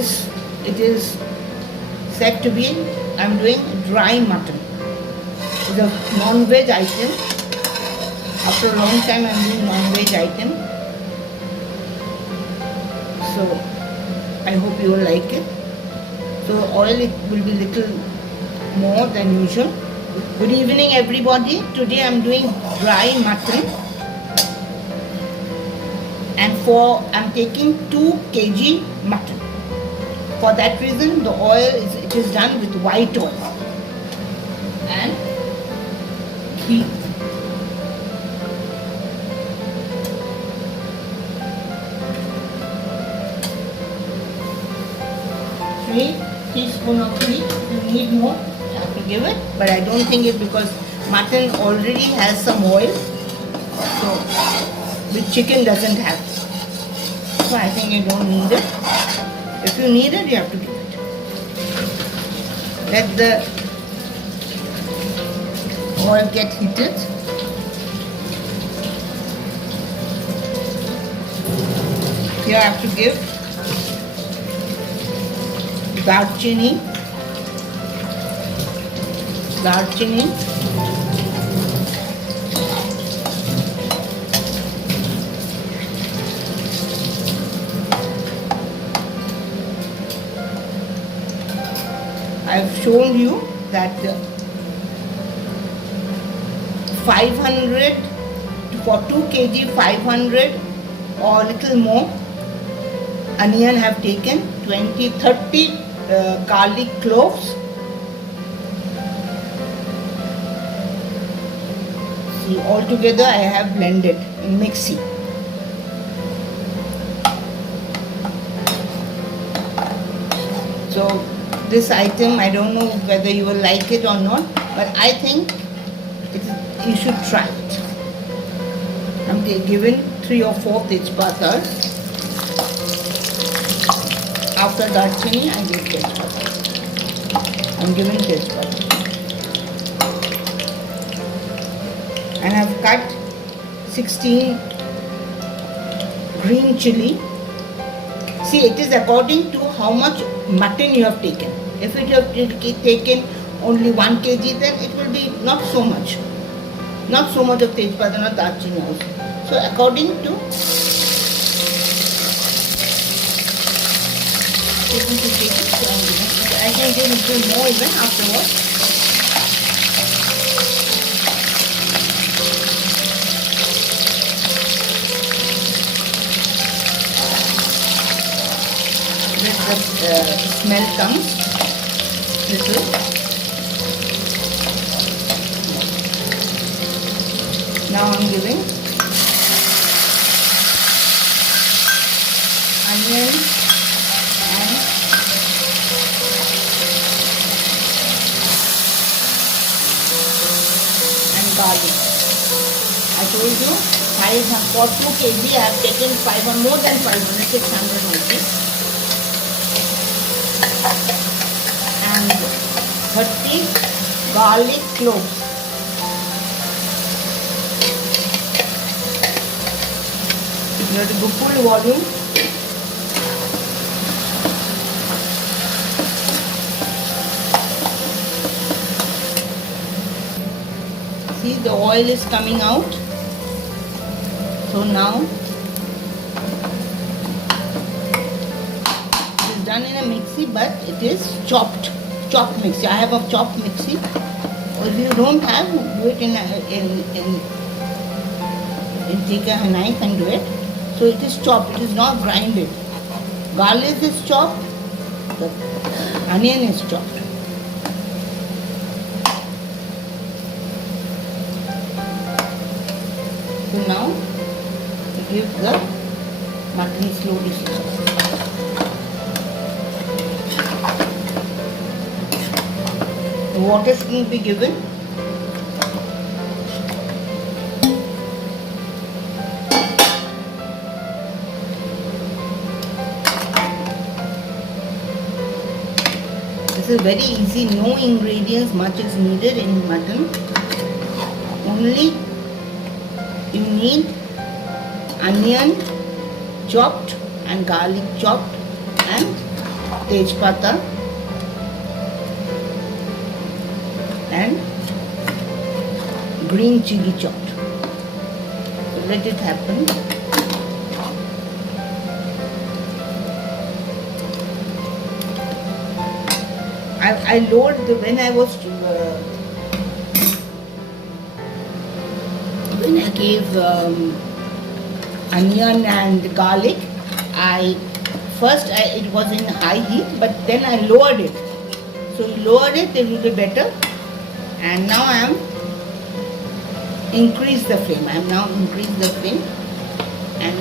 is said to be, I'm doing dry mutton. It's a non-veg item. After a long time I'm doing non-veg item. So I hope you will like it. So oil it will be little more than usual. Good evening everybody. Today I'm doing dry mutton. And I'm taking 2 kg mutton. For that reason the oil is done with white oil and ghee. 3 teaspoons of ghee. If you need more, you have to give it. But I don't think it, because mutton already has some oil. So which chicken doesn't have. So I think you don't need it. If you need it, you have to give it. Let the oil get heated. Here I have to give darchini. I've shown you that 500 for 2 kg 500 or little more onion have taken, 30 garlic cloves. See, all together I have blended in mixie. So this item, I don't know whether you will like it or not, but I think you should try it. I'm given 3 or 4 tejpatas. After darchini, I give tejpata. I'm giving tejpata. And I've cut 16 green chili. See, it is according to how much mutton you have taken. If you have taken only 1 kg, then it will be not so much. Not so much of tejpata, not darchini also. So according to, I can give a little more even afterwards. Let the smell comes little. Now I'm giving onion and garlic. I told you for 2 kg I have taken 500, more than 500, 600 maybe. And 30 garlic cloves. You have to go full volume. See, the oil is coming out. So now it is done in a mixie, but it is chopped mixie. I have a chopped mixie. Or if you don't have, do it in take a knife and do it. So it is chopped. It is not grinded. Garlic is chopped. The onion is chopped. So now we give the mutton slowly. The water shouldn't be given. This is very easy. No ingredients much is needed in mutton. Only you need onion chopped and garlic chopped and tejpata and green chili chopped. So let it happen. I lowered when I gave onion and garlic. It was in high heat, but then I lowered it. So you lowered it will be better. And now I am increase the flame. I am now increase the flame and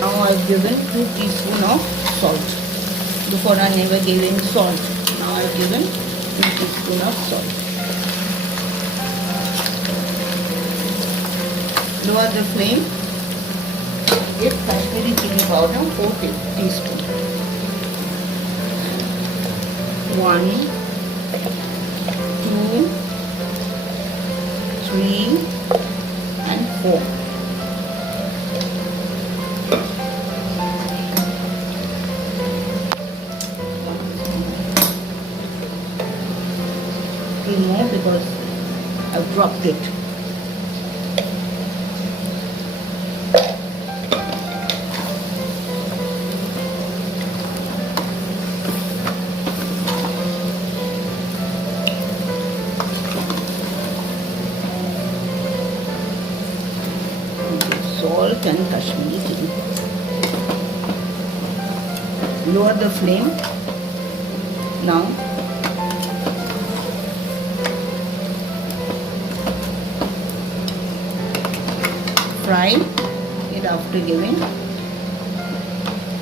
now I have given 2 teaspoons of salt. Before I never gave any salt. Now I have given 2 teaspoons of salt. Lower the flame. Give Kashmiri chili powder 4 teaspoons. 1, 2, 3 and 4. More because I've dropped it. Salt and Kashmiri chili. Lower the flame. Now fry it after giving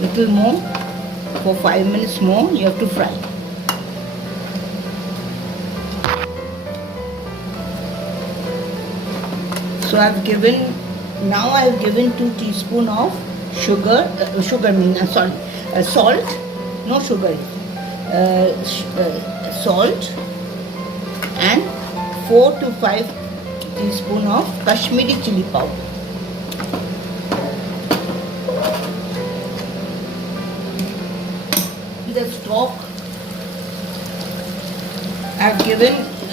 little more for 5 minutes more. You have to fry. So I've given 2 teaspoons of salt, no sugar, salt and 4 to 5 teaspoons of Kashmiri chili powder. The stock I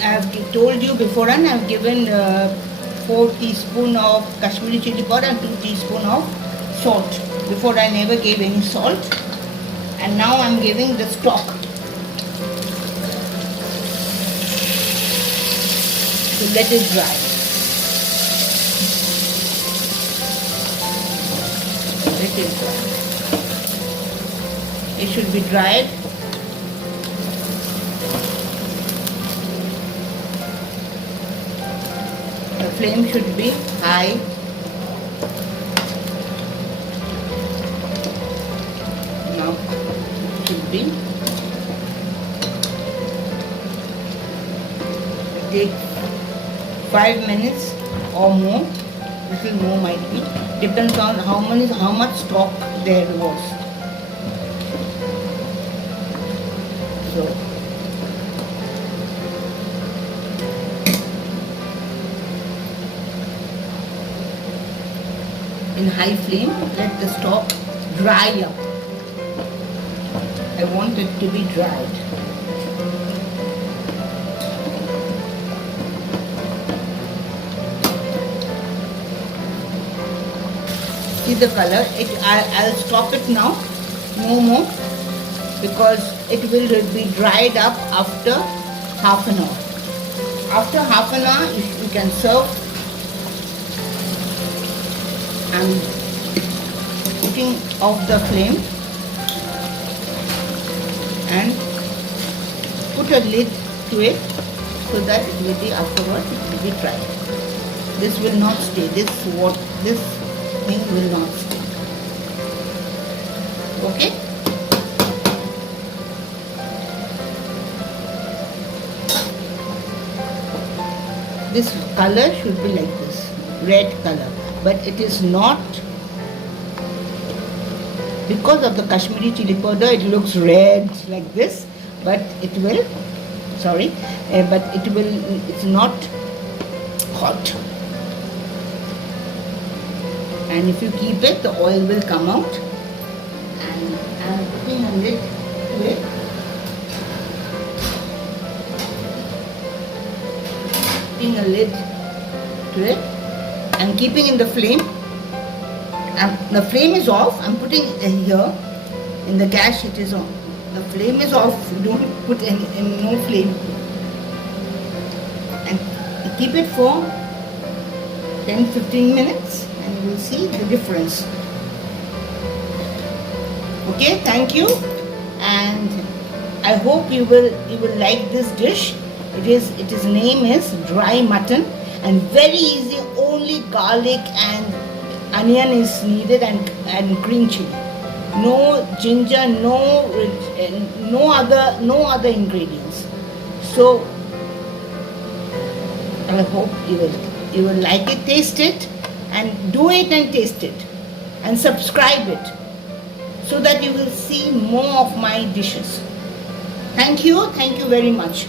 have told you before, and I have given 4 teaspoons of Kashmiri chili powder and 2 teaspoons of salt. Before I never gave any salt, and now I am giving the stock. So let it dry. Let it dry. It should be dried. The flame should be high. Now it should be. Take 5 minutes or more. Little more might be. Depends on how much stock there was. So in high flame, let the stock dry up. I want it to be dried. See the color? I'll stop it now. No more, because it will be dried up after half an hour. After half an hour, you can serve. I'm putting off the flame and put a lid to it so that it will be afterwards it will be dry. This will not stay. This thing will not stay. Okay? This color should be like this, red color, but it is not. Because of the Kashmiri chili powder, it looks red like this, but it will sorry, but it's not hot. And if you keep it, the oil will come out. And I'm putting a lid to it. Putting a lid to it and keeping in the flame. The flame is off. I'm putting here in the gas. It is on. The flame is off. You don't put any no flame. And keep it for 10-15 minutes, and you will see the difference. Okay, thank you, and I hope you will like this dish. Its name is dry mutton, and very easy. Only garlic and onion is needed, and green chili. No ginger, no other ingredients. So I hope you will like it, taste it, and do it and taste it, and subscribe it, so that you will see more of my dishes. Thank you very much.